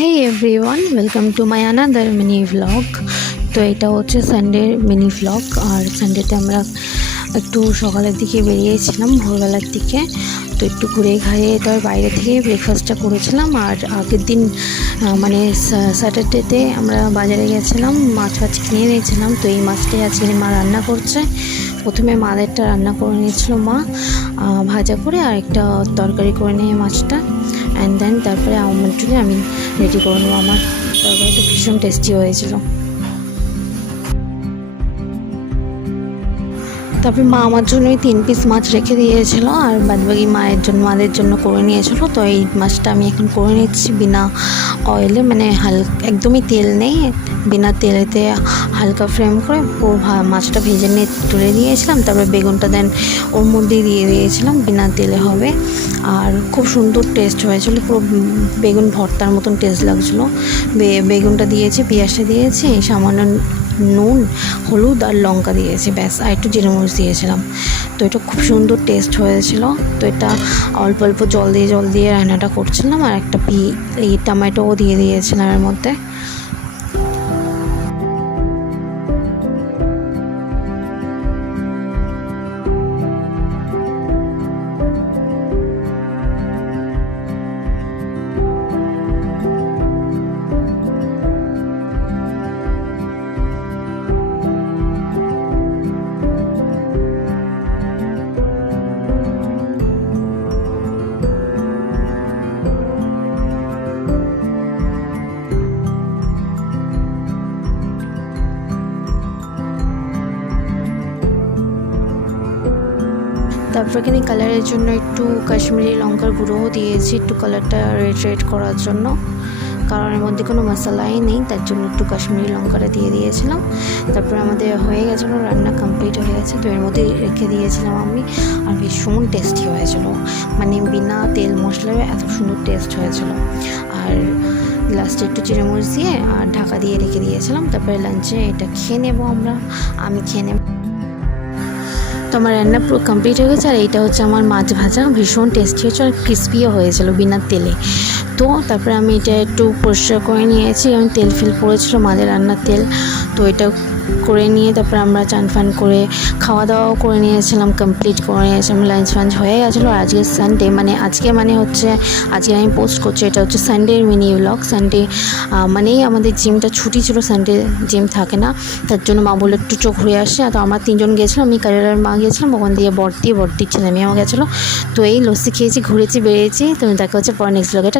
Hey everyone, welcome to my another mini vlog. তো এটা হচ্ছে সানডে মিনি ভ্লগ। আর সানডেতে আমরা একটু সকালের দিকে বেরিয়েছিলাম, ভোরবেলার দিকে। তো একটু ঘুরে ঘাড়িয়ে তার বাইরে থেকে ব্রেকফাস্টটা করেছিলাম। আর আগের দিন মানে স্যাটারডেতে আমরা বাজারে গেছিলাম, মাছ কিনে নিয়েছিলাম। তো এই মাছটাই আজকে মা রান্না করছে। প্রথমে মাদেরটা রান্না করে নিয়েছিল মা, ভাজা করে, আর একটা তরকারি করে নিয়ে মাছটা, অ্যান্ড দেন তারপরে আমার জন্য আমি রেডি করে নেবো। আমার তরকারিটা ভীষণ টেস্টি হয়েছিল। তারপরে মা আমার জন্যই 3 পিস মাছ রেখে দিয়েছিল, আর বাদবাকি মাদের জন্য করে নিয়েছিল। তো এই মাছটা আমি এখন করে নিচ্ছি বিনা অয়েলে, মানে একদমই তেল নেই, বিনা তেলেতে হালকা ফ্রাই করে পুরো মাছটা ভেজে নিয়ে তুলে দিয়েছিলাম। তারপরে বেগুনটা দেন ওর মধ্যেই দিয়ে দিয়েছিলাম, বিনা তেলে হবে। আর খুব সুন্দর টেস্ট হয়েছিল, পুরো বেগুন ভর্তার মতন টেস্ট লাগছিলো। বেগুনটা দিয়েছি, পেঁয়াজটা দিয়েছি, সামান্য নুন, হলুদ আর লঙ্কা দিয়েছি, ব্যাস, আর একটু জিরে মরিচ দিয়েছিলাম। তো এটা খুব সুন্দর টেস্ট হয়েছিল। তো এটা অল্প অল্প জল দিয়ে রান্নাটা করছিলাম। আর একটা এই টমেটোও দিয়ে দিয়েছিলাম এর মধ্যে। তারপর এখানে কালারের জন্য একটু কাশ্মীরি লঙ্কার গুঁড়োও দিয়েছি, একটু কালারটা রেড করার জন্য, কারণ এর মধ্যে কোনো মশলাই নেই, তার জন্য একটু কাশ্মীরি লঙ্কাটা দিয়ে দিয়েছিলাম। তারপর আমাদের হয়ে গেছিলো, রান্না কমপ্লিট হয়ে গেছে। তো এর মধ্যে রেখে দিয়েছিলাম আমি, আর ভীষণ টেস্টি হয়েছিল, মানে বিনা তেল মশলার এত সুন্দর টেস্ট হয়েছিল। আর লাস্টে একটু জিরে মরিচ দিয়ে আর ঢাকা দিয়ে রেখে দিয়েছিলাম। তারপরে লাঞ্চে এটা খেয়ে নেবো আমি খেয়ে নেব। তো আমার রান্না পুরো কমপ্লিট হয়ে গেছে। আর এইটা হচ্ছে আমার মাছ ভাজা, ভীষণ টেস্টি হয়েছে আর ক্রিসপিও হয়েছিল বিনা তেলে। তো তারপরে আমি এটা একটু পরিষ্কার করে নিয়েছি, আমি তেল পড়েছিল মাঝে রান্নার তেল। তো এটা করে নিয়ে তারপরে আমরা চান ফান করে খাওয়া দাওয়াও করে নিয়েছিলাম, কমপ্লিট করে নিয়েছিলাম, লাঞ্চ ফাঞ্চ হয়ে গেছিলো। আর আজকে সানডে, আজকে হচ্ছে আজকে আমি পোস্ট করছি, এটা হচ্ছে সানডের মিনি ব্লগ। সানডে মানেই আমাদের জিমটা ছুটি ছিল, সানডে জিম থাকে না, তার জন্য মা বলে একটু চোখ ঘুরে আসে। তো আমরা 3 জন গিয়েছিলাম, আমি কারিয়ার মা গিয়েছিলাম, ওখান দিয়ে বর্তির ছেলে মেয়েও গেছিলো। তো এই লস্যি খেয়েছি, ঘুরেছি, বেরিয়েছি। তো দেখা হচ্ছে পরে নেক্সট ব্লগে।